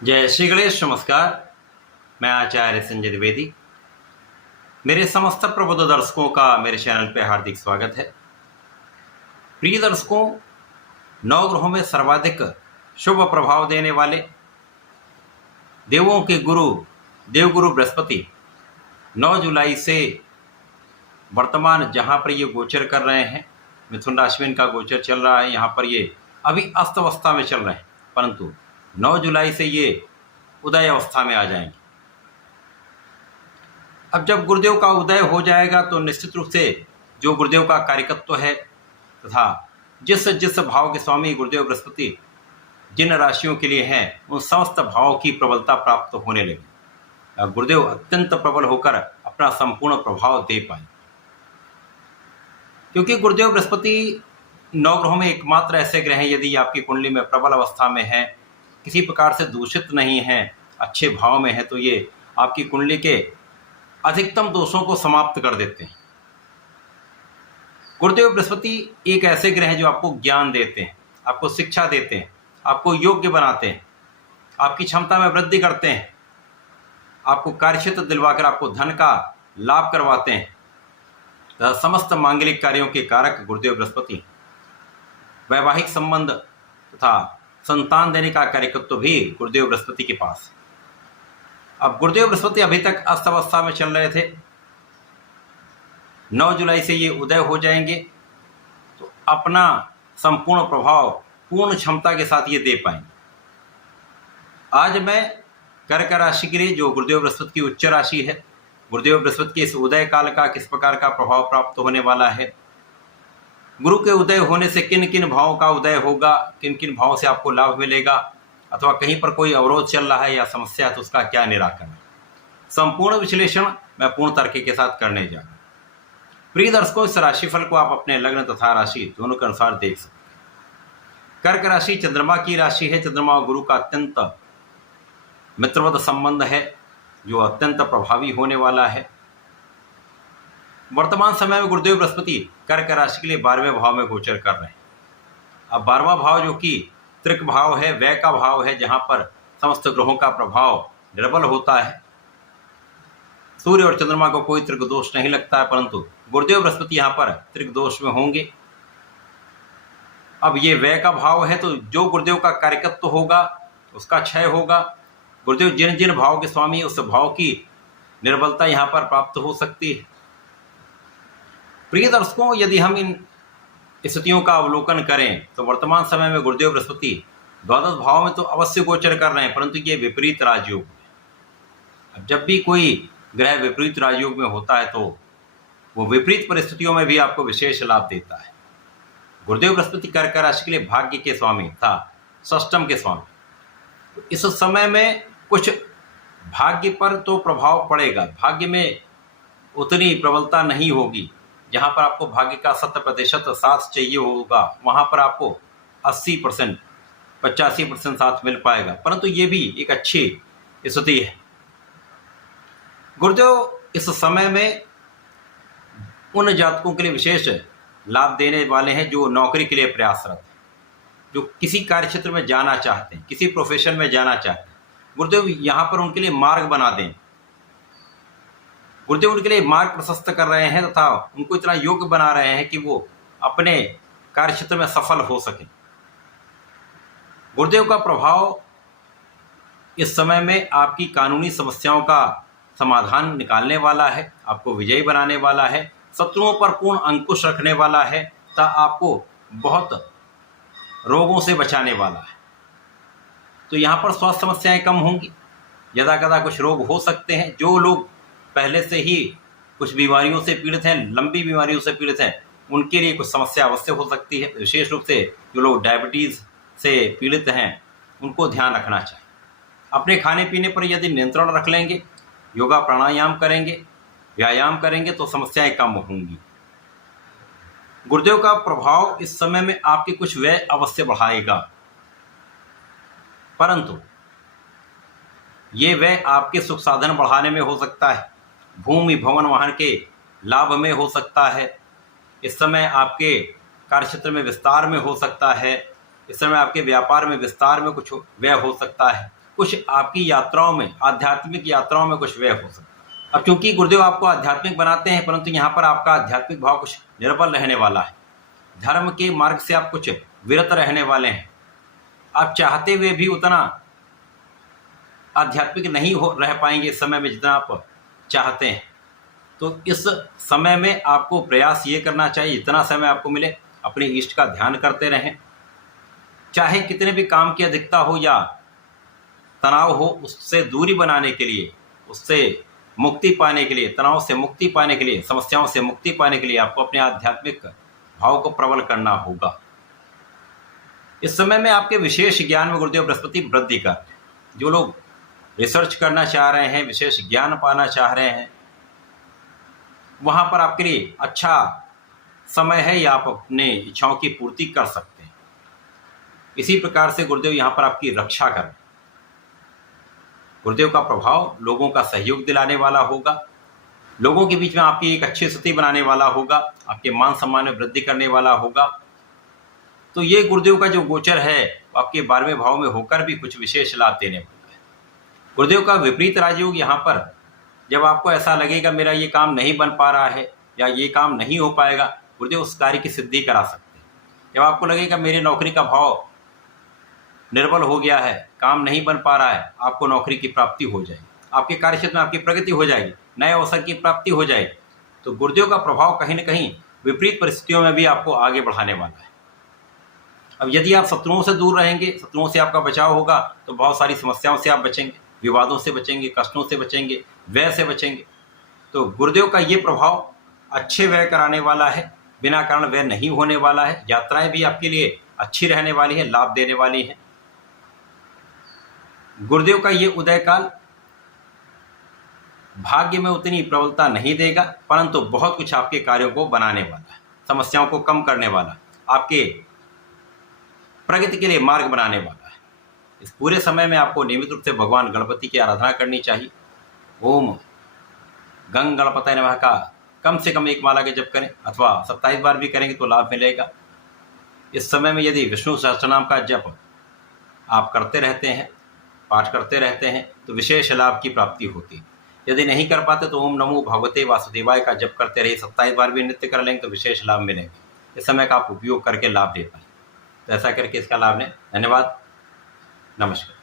जय श्री गणेश। नमस्कार। मैं आचार्य संजय द्विवेदी। मेरे समस्त प्रबुद्ध दर्शकों का मेरे चैनल पर हार्दिक स्वागत है। प्रिय दर्शकों, नौ ग्रहों में सर्वाधिक शुभ प्रभाव देने वाले देवों के गुरु देवगुरु बृहस्पति 9 जुलाई से वर्तमान जहां पर ये गोचर कर रहे हैं, मिथुन राशि में इनका गोचर चल रहा है। यहाँ पर ये अभी अस्त अवस्था में चल रहे हैं, परंतु 9 जुलाई से ये उदय अवस्था में आ जाएंगे। अब जब गुरुदेव का उदय हो जाएगा तो निश्चित रूप से जो गुरुदेव का कार्यकत्व है तथा जिस जिस भाव के स्वामी गुरुदेव बृहस्पति जिन राशियों के लिए हैं, उन समस्त भावों की प्रबलता प्राप्त होने लगी। गुरुदेव अत्यंत प्रबल होकर अपना संपूर्ण प्रभाव दे पाए, क्योंकि गुरुदेव बृहस्पति 9 ग्रहों में एकमात्र ऐसे ग्रह हैं, यदि आपकी कुंडली में प्रबल अवस्था में है, किसी प्रकार से दूषित नहीं है, अच्छे भाव में है, तो ये आपकी कुंडली के अधिकतम दोषों को समाप्त कर देते हैं। गुरुदेव बृहस्पति एक ऐसे ग्रह हैं जो आपको ज्ञान देते हैं, आपको शिक्षा देते हैं, आपको योग्य बनाते हैं, आपकी क्षमता में वृद्धि करते हैं, आपको कार्यक्षेत्र दिलवाकर आपको धन का लाभ करवाते हैं। तथा समस्त मांगलिक कार्यों के कारक गुरुदेव बृहस्पति, वैवाहिक संबंध तथा संतान देने का कार्यकत्व भी गुरुदेव बृहस्पति के पास है। अब गुरुदेव बृहस्पति अभी तक अस्त अवस्था में चल रहे थे, 9 जुलाई से ये उदय हो जाएंगे तो अपना संपूर्ण प्रभाव पूर्ण क्षमता के साथ ये दे पाएंगे। आज मैं कर्क राशि के लिए, जो गुरुदेव बृहस्पति की उच्च राशि है, गुरुदेव बृहस्पति के इस उदय काल का किस प्रकार का प्रभाव प्राप्त होने वाला है, गुरु के उदय होने से किन किन भावों का उदय होगा, किन किन भावों से आपको लाभ मिलेगा, अथवा कहीं पर कोई अवरोध चल रहा है या समस्या है तो उसका क्या निराकरण है, संपूर्ण विश्लेषण मैं पूर्ण तर्क के साथ करने जा रहा हूं। प्रिय दर्शकों, इस राशिफल को आप अपने लग्न तथा राशि दोनों के अनुसार देख सकते हैं। कर्क राशि चंद्रमा की राशि है। चंद्रमा और गुरु का अत्यंत मित्रवत संबंध है, जो अत्यंत प्रभावी होने वाला है। वर्तमान समय में गुरुदेव बृहस्पति कर्क राशि के लिए 12वें भाव में गोचर कर रहे हैं। अब 12वां भाव जो कि त्रिक भाव है, व्यय का भाव है, जहां पर समस्त ग्रहों का प्रभाव निर्बल होता है। सूर्य और चंद्रमा को कोई त्रिक दोष नहीं लगता है, परंतु गुरुदेव बृहस्पति यहाँ पर त्रिक दोष में होंगे। अब ये व्यय का भाव है, तो जो गुरुदेव का कार्यकत्व होगा उसका क्षय होगा। गुरुदेव जिन जिन भाव के स्वामी, उस भाव की निर्बलता यहाँ पर प्राप्त हो सकती है। प्रिय दर्शकों, यदि हम इन स्थितियों का अवलोकन करें तो वर्तमान समय में गुरुदेव बृहस्पति द्वादश भाव में तो अवश्य गोचर कर रहे हैं, परंतु ये विपरीत राजयोग है। अब जब भी कोई ग्रह विपरीत राजयोग में होता है तो वो विपरीत परिस्थितियों में भी आपको विशेष लाभ देता है। गुरुदेव बृहस्पति कर्क राशि के लिए भाग्य के स्वामी था, षष्टम के स्वामी। तो इस समय में कुछ भाग्य पर तो प्रभाव पड़ेगा, भाग्य में उतनी प्रबलता नहीं होगी। जहां पर आपको भाग्य का 70% साथ चाहिए होगा, वहां पर आपको 80% 85% साथ मिल पाएगा, परंतु ये भी एक अच्छी स्थिति है। गुरुदेव इस समय में उन जातकों के लिए विशेष लाभ देने वाले हैं जो नौकरी के लिए प्रयासरत हैं, जो किसी कार्य क्षेत्र में जाना चाहते हैं, किसी प्रोफेशन में जाना चाहते हैं। गुरुदेव यहाँ पर उनके लिए मार्ग बना दें, गुरुदेव उनके लिए मार्ग प्रशस्त कर रहे हैं तथा उनको इतना योग्य बना रहे हैं कि वो अपने कार्य क्षेत्र में सफल हो सके। गुरुदेव का प्रभाव इस समय में आपकी कानूनी समस्याओं का समाधान निकालने वाला है, आपको विजयी बनाने वाला है, शत्रुओं पर पूर्ण अंकुश रखने वाला है तथा आपको बहुत रोगों से बचाने वाला है। तो यहाँ पर स्वास्थ्य समस्याएं कम होंगी, यदा कदा कुछ रोग हो सकते हैं। जो लोग पहले से ही कुछ बीमारियों से पीड़ित हैं, लंबी बीमारियों से पीड़ित हैं, उनके लिए कुछ समस्या अवश्य हो सकती है। विशेष रूप से जो लोग डायबिटीज़ से पीड़ित हैं, उनको ध्यान रखना चाहिए। अपने खाने पीने पर यदि नियंत्रण रख लेंगे, योगा प्राणायाम करेंगे, व्यायाम करेंगे, तो समस्याएं कम होंगी। गुरुदेव का प्रभाव इस समय में आपके कुछ व्यय अवश्य बढ़ाएगा, परंतु ये व्यय आपके सुख साधन बढ़ाने में हो सकता है, भूमि भवन वाहन के लाभ में हो सकता है, इस समय आपके कार्यक्षेत्र में विस्तार में हो सकता है, इस समय आपके व्यापार में विस्तार में कुछ व्यय हो सकता है, कुछ आपकी यात्राओं में, आध्यात्मिक यात्राओं में कुछ व्यय हो सकता है। अब चूंकि गुरुदेव आपको आध्यात्मिक बनाते हैं, परंतु यहाँ पर आपका आध्यात्मिक भाव कुछ निर्बल रहने वाला है। धर्म के मार्ग से आप कुछ विरत रहने वाले हैं। आप चाहते हुए भी उतना आध्यात्मिक नहीं रह पाएंगे इस समय में जितना आप चाहते हैं। तो इस समय में आपको प्रयास ये करना चाहिए, जितना समय आपको मिले अपने इष्ट का ध्यान करते रहें। चाहे कितने भी काम की अधिकता हो या तनाव हो, उससे दूरी बनाने के लिए, उससे मुक्ति पाने के लिए, तनाव से मुक्ति पाने के लिए, समस्याओं से मुक्ति पाने के लिए आपको अपने आध्यात्मिक भाव को प्रबल करना होगा। इस समय में आपके विशेष ज्ञान में गुरुदेव बृहस्पति वृद्धि कर, जो लोग रिसर्च करना चाह रहे हैं, विशेष ज्ञान पाना चाह रहे हैं, वहां पर आपके लिए अच्छा समय है या आप अपने इच्छाओं की पूर्ति कर सकते हैं। इसी प्रकार से गुरुदेव यहाँ पर आपकी रक्षा करें। गुरुदेव का प्रभाव लोगों का सहयोग दिलाने वाला होगा, लोगों के बीच में आपकी एक अच्छी स्थिति बनाने वाला होगा, आपके मान सम्मान में वृद्धि करने वाला होगा। तो ये गुरुदेव का जो गोचर है आपके 12वें भाव में होकर भी कुछ विशेष लाभ देने वाला है। गुरुदेव का विपरीत राजयोग यहाँ पर, जब आपको ऐसा लगेगा मेरा ये काम नहीं बन पा रहा है या ये काम नहीं हो पाएगा, गुरुदेव उस कार्य की सिद्धि करा सकते हैं। जब आपको लगेगा मेरी नौकरी का भाव निर्बल हो गया है, काम नहीं बन पा रहा है, आपको नौकरी की प्राप्ति हो जाएगी, आपके कार्यक्षेत्र में आपकी प्रगति हो जाएगी, नए अवसर की प्राप्ति हो जाएगी। तो गुरुदेव का प्रभाव कहीं न कहीं विपरीत परिस्थितियों में भी आपको आगे बढ़ाने वाला है। अब यदि आप शत्रुओं से दूर रहेंगे, शत्रुओं से आपका बचाव होगा, तो बहुत सारी समस्याओं से आप बचेंगे, विवादों से बचेंगे, कष्टों से बचेंगे, व्यय से बचेंगे। तो गुरुदेव का ये प्रभाव अच्छे व्यय कराने वाला है, बिना कारण व्यय नहीं होने वाला है। यात्राएं भी आपके लिए अच्छी रहने वाली है, लाभ देने वाली है। गुरुदेव का ये उदय काल भाग्य में उतनी प्रबलता नहीं देगा, परंतु बहुत कुछ आपके कार्यों को बनाने वाला है, समस्याओं को कम करने वाला, आपके प्रगति के लिए मार्ग बनाने वाला है। इस पूरे समय में आपको नियमित रूप से भगवान गणपति की आराधना करनी चाहिए। ओम गंग गणपतये नमः का कम से कम 1 माला के जप करें, अथवा 27 बार भी करेंगे तो लाभ मिलेगा। इस समय में यदि विष्णु सहस्त्रनाम का जप आप करते रहते हैं, पाठ करते रहते हैं, तो विशेष लाभ की प्राप्ति होती है। यदि नहीं कर पाते तो ओम नमो भगवते वासुदेवाय का जप करते रहिए, 27 बार भी नित्य कर लेंगे तो विशेष लाभ मिलेंगे। इस समय का आप उपयोग करके लाभ दे पाएं। तो ऐसा करके इसका लाभ लें। धन्यवाद, नमस्कार।